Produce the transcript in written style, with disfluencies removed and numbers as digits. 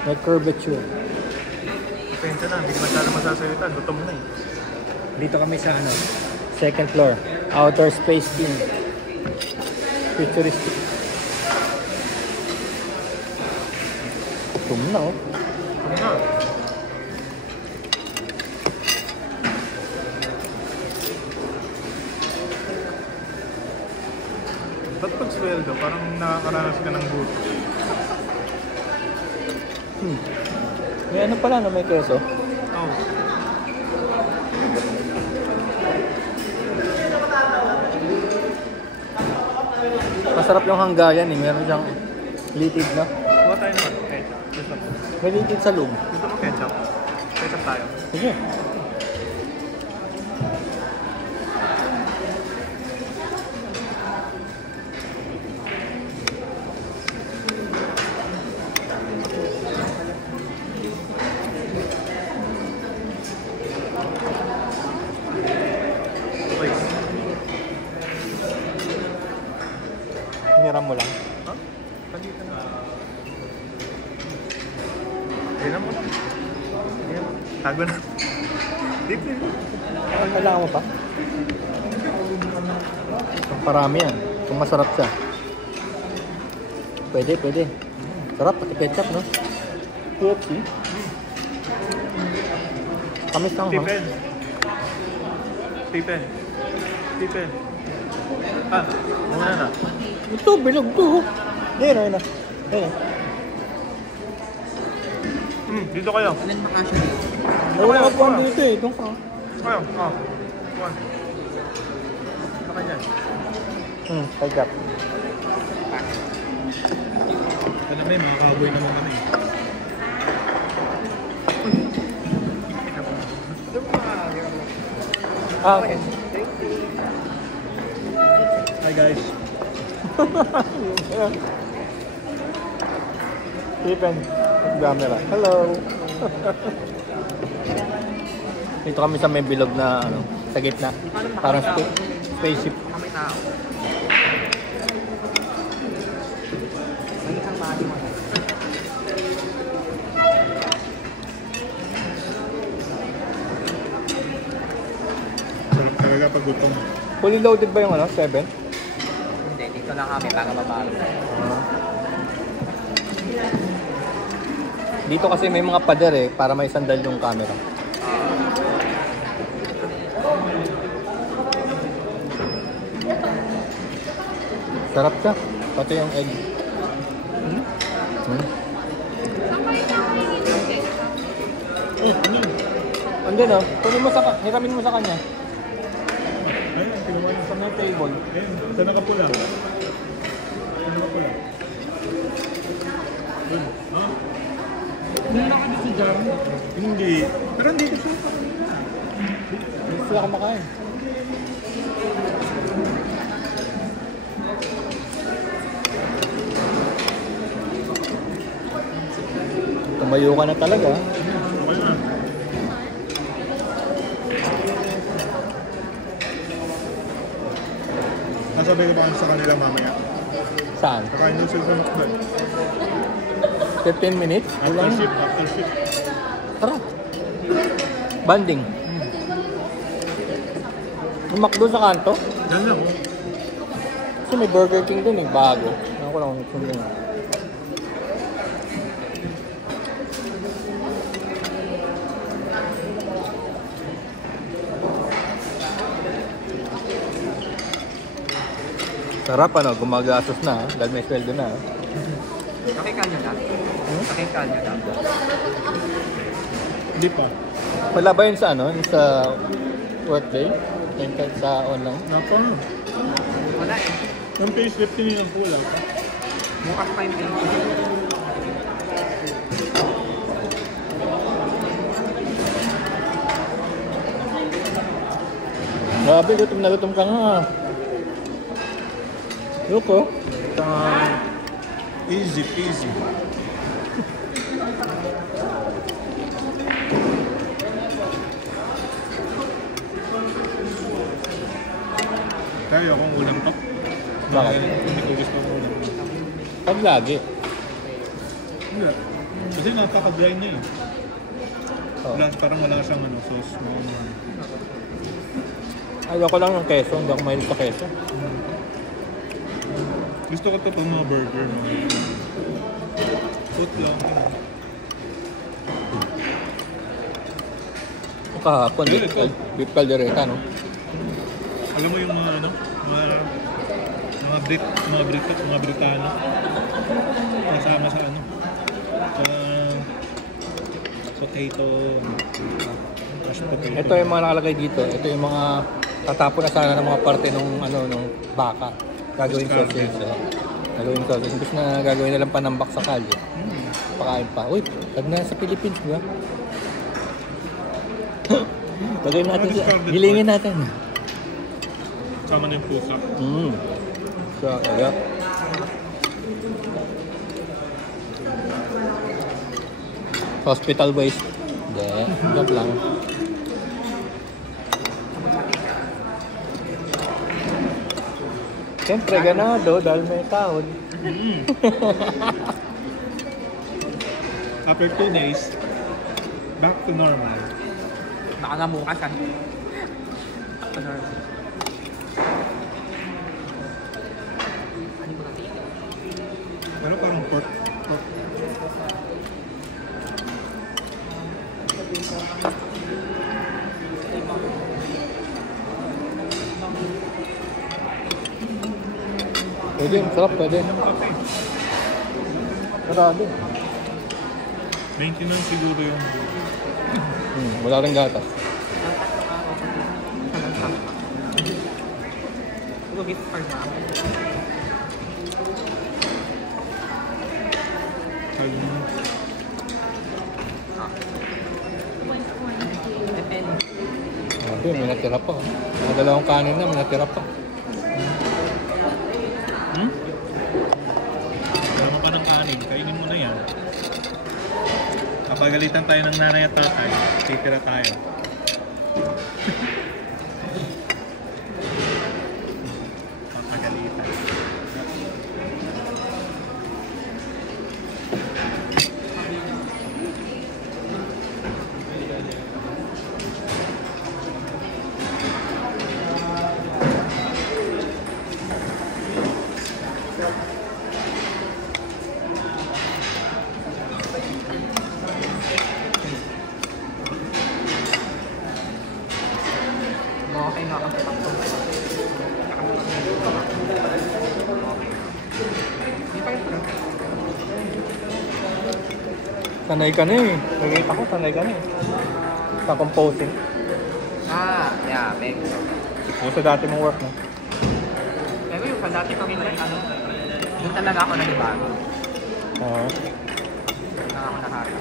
May curvature. Pasensya na, hindi naman sana masasalita. Gutom na eh. Dito kami sa ano, second floor. Outer space team. Futuristic. Gutom na oh. Gutom na. Ba't pag sweldo, parang nakakaranas ka ng buto? May ano pala no, may keso. Oh. Masarap yung hanggayan eh. Meron siyang litid na. Kuha tayo naman. Ketchup. Gusto mo? May litid sa loob. Gusto mo ketchup? Ketchup tayo. Sige. Okay. Hiniram mo lang. Huh? Pandito na. Tignan mo. Tignan mo. Tago na. Deep na. Kailangan mo pa? Kung parami yan. Kung masarap siya. Pwede, pwede. Sarap, pati ketchup, no? KFC. Kamis lang, ha? Stephen. Stephen. Stephen. Ah, muna na. Ito, bilog to. Ayun, ayun na. Ayun. Dito kayo. Wala ka po dito eh. Doon ka. Kayo. Ah. One. Baka dyan. Ketchup. Alam mo mga cowboy naman kami. Ah, okay. Hi guys. Stephen, camera. Hello. Dito kami sa may bilog na ano, sa gitna. Parang spaceship. May tao. Sarap talaga pag gutom. Fully loaded ba yung ano? 7? Hindi, dito lang kami para mabalo. Dito kasi may mga pader eh, para may sandal yung camera. Sarap siya. Pati yung egg. Andun oh. Kunin mo sa hiramin mo sa kanya. Ayun, kinuha niyo Sa may table. Ayun, saan nakapula? Saan nakapula? Doon. Ha? Hindi na kasi si Jar. Hindi. Pero dito siya. Hindi sila kumakain. Tumayo ka na talaga. Okay na. Nasabay ko ba kayo sa kanila mamaya? Saan? Kakain daw sila sa McDo. 15 minutes? After shift, after shift. Tara. Banding. May McDo sa kanto? Yan lang. Oh. Kasi may Burger King dun eh, bago. Ako lang kung sundin. Sarap ano, gumagastos na dahil may sweldo na. Nakikal nyo na? Nakikal nyo na? Hindi pa. Wala ba yun sa ano, yun sa workday? Yun sa online? Napa. Wala eh. Yung payslip tinilang ko wala pa. Bukas pa yung pin. Grabe, gutom na gutom ka nga. Yoko. Easy peasy. Kaya akong ulam pa. Bakit? Hindi ko gusto ng ulam. Pag lagi. Hindi. Kasi napaka-dry niya eh. Oh. Parang wala siyang sauce. Ayaw ko lang ng keso, hindi ako mahilig sa keso. Gusto ko ito mga burger. Food lang. Kahapon, beef caldereta, no? Alam mo yung mga mga Britano. Kasama sa sa potato, mashed potato. Ito yung mga nakalagay dito. Ito yung mga tatapon na sana ng mga parte nung baka. Gagawin sausage. Gagawin sausage. Imbis na gagawin na lang panambak sa kalye. Pakain pa. Uy, tag na sa Philippines, di ba? Gagawin natin siya. Gilingin natin. Sama na yung pusa. So, yeah. Hospital waste. Hindi, joke lang. Siyempre, ganado dahil may kaon. After 2 days, back to normal. Baka nga bukas ah. Ako normal. Ano ba natin? Ano parang pork? Pwede, sarap, pwede. Okay. Sarado. Maintenance siguro yung... Wala rin gatas. Ito gift card na ako. Depende. Sabi, may natira pa. Mga dalawang kanin na, may natira pa. Wala pa ng kanin, kainin mo na yan. Kapagalitan tayo ng nanay at tatay, titira tayo. Kapagalitan. Okay na ang takto. Sanay ka na eh. Nakikita ko, sanay ka na eh. Sa composing. Yeah, big. Yung sa dati mong work, no? Pero yung dati kami na doon talaga ako nag-ibago. Oo. Doon lang ako nakaka.